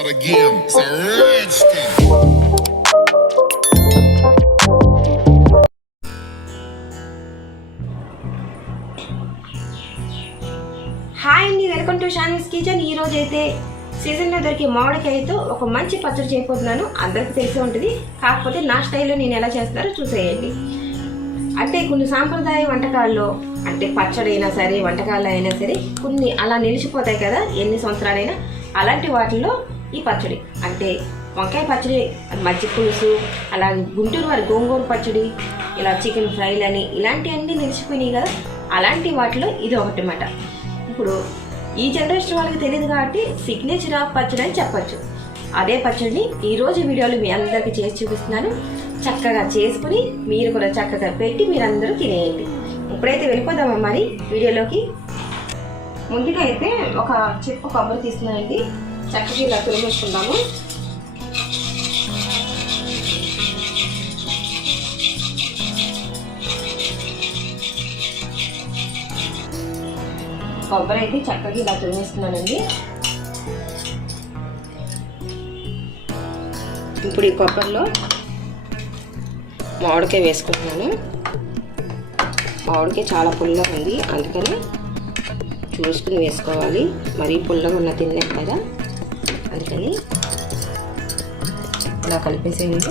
for the game. It's a rich thing. Hi అండి, welcome to షాన్వీస్ kitchen. ఈ రోజు అయితే సీజన్లో దొరికే మామిడికాయతో ఒక మంచి పచ్చడి చేయబోతున్నాను. అందరికీ తెలిసి ఉంటుంది, కాకపోతే నా స్టైల్లో నేను ఎలా చేస్తారో చూసేయండి. అంటే కొన్ని సాంప్రదాయ వంటకాల్లో అంటే పచ్చడి అయినా సరే, వంటకాలు అయినా సరే కొన్ని అలా నిలిచిపోతాయి కదా ఎన్ని సంవత్సరాలైనా. అలాంటి వాటిల్లో ఈ పచ్చడి అంటే వంకాయ పచ్చడి, మజ్జి పులుసు, అలా గుంటూరు వారి గోంగూర పచ్చడి, ఇలా చికెన్ ఫ్రైలు అని ఇలాంటివన్నీ నిలిచిపోయినాయి కదా. అలాంటి వాటిలో ఇది ఒకటి అన్నమాట. ఇప్పుడు ఈ జనరేషన్ వాళ్ళకి తెలియదు కాబట్టి సిగ్నేచర్ ఆఫ్ పచ్చడి అని చెప్పచ్చు. అదే పచ్చడిని ఈరోజు వీడియోలో మీ అందరికీ చేసి చూపిస్తున్నాను. చక్కగా చేసుకుని మీరు కూడా చక్కగా పెట్టి మీరందరూ తినేయండి. ఇప్పుడైతే వెళ్ళిపోదామా మరి వీడియోలోకి. ముందుగా అయితే ఒక చెప్పు కొబ్బరి తీసుకున్నానండి. చక్కగా ఇలా తురిమేసుకుందాము. కొబ్బరి అయితే చక్కగా ఇలా తురిమేస్తున్నానండి. ఇప్పుడు ఈ కొబ్బరిలో మామిడికాయ వేసుకుంటున్నాను. మామిడికాయ చాలా పుల్లగా ఉంది, అందుకని చూసుకుని వేసుకోవాలి. మరీ పుల్లగా ఉన్న తినలేం కదా, అందుకని ఇలా కలిపేసేయండి.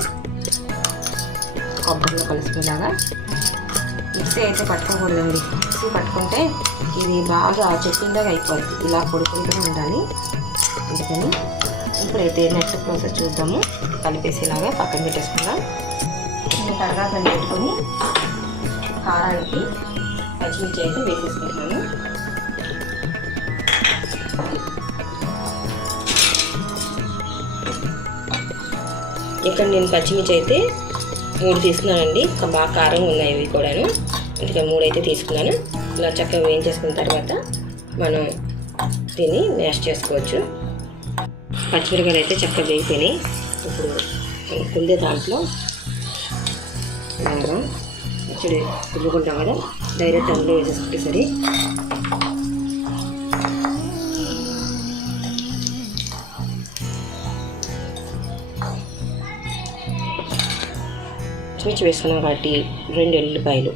కొబ్బరిలో కలిసిపోయేలాగా. మిక్సీ అయితే పట్టుకోకూడదండి. మిక్సీ పట్టుకుంటే ఇది బాగా చెప్పిందాగా అయిపోద్ది. ఇలా పొడుకుంటూ ఉండాలి. అందుకని ఇప్పుడైతే నెక్స్ట్ ప్రాసెస్ చూద్దాము. కలిపేసేలాగా పక్కన పెట్టేసుకుందాం. తర్వాత పెట్టుకొని కారానికి పచ్చిమిర్చి అయితే వేసేసుకుంటున్నాను. ఇక్కడ నేను పచ్చిమిర్చి అయితే 3 తీసుకున్నానండి. బాగా కారం ఉన్నాయి ఇవి కూడాను, అందుకని 3 అయితే తీసుకున్నాను. ఇలా చక్కగా వేయించేసుకున్న తర్వాత మనం దీన్ని మ్యాష్ చేసుకోవచ్చు. పచ్చిమిరపకాయలు అయితే చక్కగా వేగిపోయినాయి. ఇప్పుడు కుందే దాంట్లో బాగా పచ్చడి తుల్లుకుంటాం కదా, డైరెక్ట్ అందులో వేసేసుకుంటే సరే. పచ్చిమిర్చి వేసుకున్నాం కాబట్టి 2 ఎల్లిపాయలు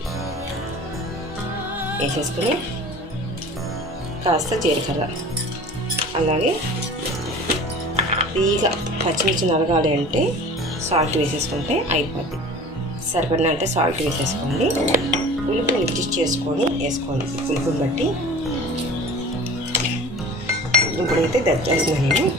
వేసేసుకుని కాస్త జీలకర్ర, అలాగే ఫ్రీగా పచ్చిమిర్చి నలగాలి అంటే సాల్ట్ వేసేసుకుంటే అయిపోద్ది. సరిపడిన అంటే సాల్ట్ వేసేసుకోండి. పులుపుని అడ్జస్ట్ చేసుకొని వేసుకోండి, పులుపుని బట్టి. ఇప్పుడైతే దచ్చేస్తున్నాను నేను.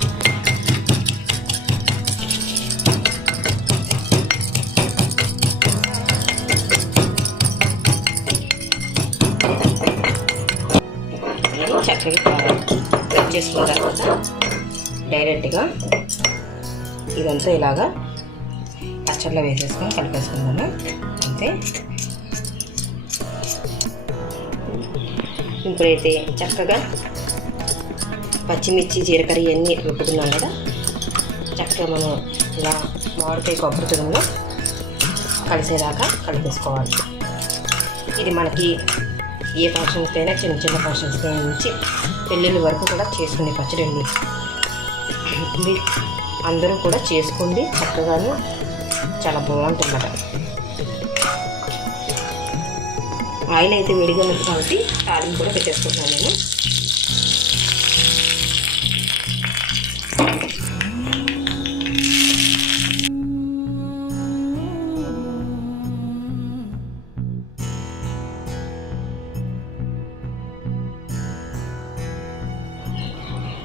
చక్కగా కట్ చేసుకున్న తర్వాత డైరెక్ట్గా ఇదంతా ఇలాగా పచ్చడిలో వేసేసుకొని కలిపేసుకుందాము. అంతే. ఇప్పుడైతే చక్కగా పచ్చిమిర్చి, జీలకర్ర ఇవన్నీ రుబ్బుతున్నాం కదా, చక్కగా మనం ఇలా మామిడికాయ కొబ్బరి తురుములో కలిసేదాకా కలిపేసుకోవాలి. ఇది మనకి ఏ ఫంక్షన్స్కి అయినా, చిన్న చిన్న ఫంక్షన్స్కి నుంచి పెళ్ళిళ్ళ వరకు కూడా చేసుకునే పచ్చడి అండి. ఇది అందరూ కూడా చేసుకోండి, చక్కగాను చాలా బాగుంటుందన్నమాట. ఆయిల్ అయితే వేడిగా ఉంది కాబట్టి తాలింపు కూడా పెట్టేసుకుంటున్నాను నేను.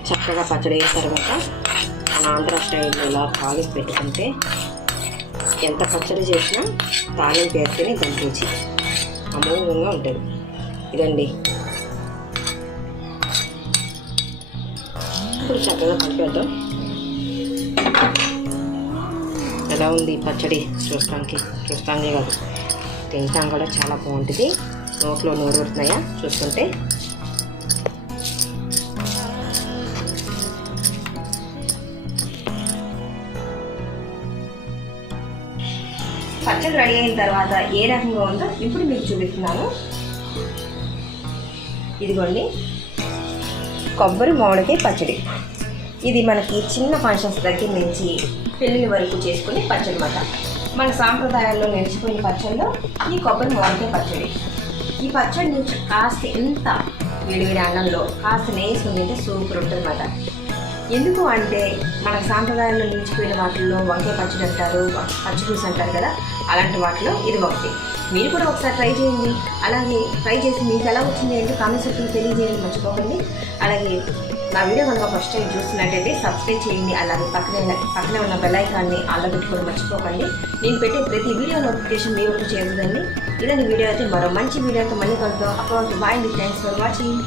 చక్కగా పచ్చడి అయిన తర్వాత మన ఆంధ్ర స్టైల్లో ఇలా తాలింపు పెట్టుకుంటే ఎంత పచ్చడి చేసినా తాలింపు వేస్తేనే దాని రుచి అమోఘంగా ఉంటుంది. ఇదండి. ఇప్పుడు చక్కగా కలిపేద్దాం. ఎలా ఉంది పచ్చడి? చూస్తానికి కాదు, తింటాం కూడా చాలా బాగుంటుంది. నోట్లో నూరుతున్నాయా చూస్తుంటే. పచ్చడి రెడీ అయిన తర్వాత ఏ రకంగా ఉందో ఇప్పుడు మీకు చూపిస్తున్నాను. ఇదిగోండి, కొబ్బరి మామిడికాయ పచ్చడి. ఇది మనకి చిన్న ఫంక్షన్స్ దగ్గర నుంచి పెళ్ళిళ్ళ వరకు చేసుకునే పచ్చడి అన్నమాట. మన సాంప్రదాయాల్లో నిలిచిపోయిన పచ్చడిలో ఈ కొబ్బరి మామిడికాయ పచ్చడి. ఈ పచ్చడి నుంచి కాస్త ఎంత వేడివేడి అన్నంలో కాస్త నేసుకుని తింటే సూపర్ ఉంటుంది అన్నమాట. ఎందుకు అంటే మన సాంప్రదాయాల్లో నిలిచిపోయిన వాటిల్లో వంకాయ పచ్చడి అంటారు, పచ్చి పులుసు అంటారు కదా, అలాంటి వాటిలో ఇది ఒకటి. మీరు కూడా ఒకసారి ట్రై చేయండి. అలాగే ట్రై చేసి మీకు ఎలా వచ్చింది అంటే కామెంట్ సెక్షన్లో తెలియజేయండి మర్చిపోకండి. అలాగే నా వీడియో కనుక ఫస్ట్ టైం చూస్తున్నట్టయితే సబ్స్క్రైబ్ చేయండి. అలాగే పక్కనే ఉన్న బెల్ ఐకాన్ని ఆన్లో పెట్టుకోవడం మర్చిపోకండి. నేను పెట్టే ప్రతి వీడియో నోటిఫికేషన్ మీ వరకు చేరుతుందండి. ఇదని వీడియో అయితే మరో మంచి వీడియోతో మళ్ళీ కలుద్దాం. అప్పుడు బాయ్ అండి. Thanks for watching.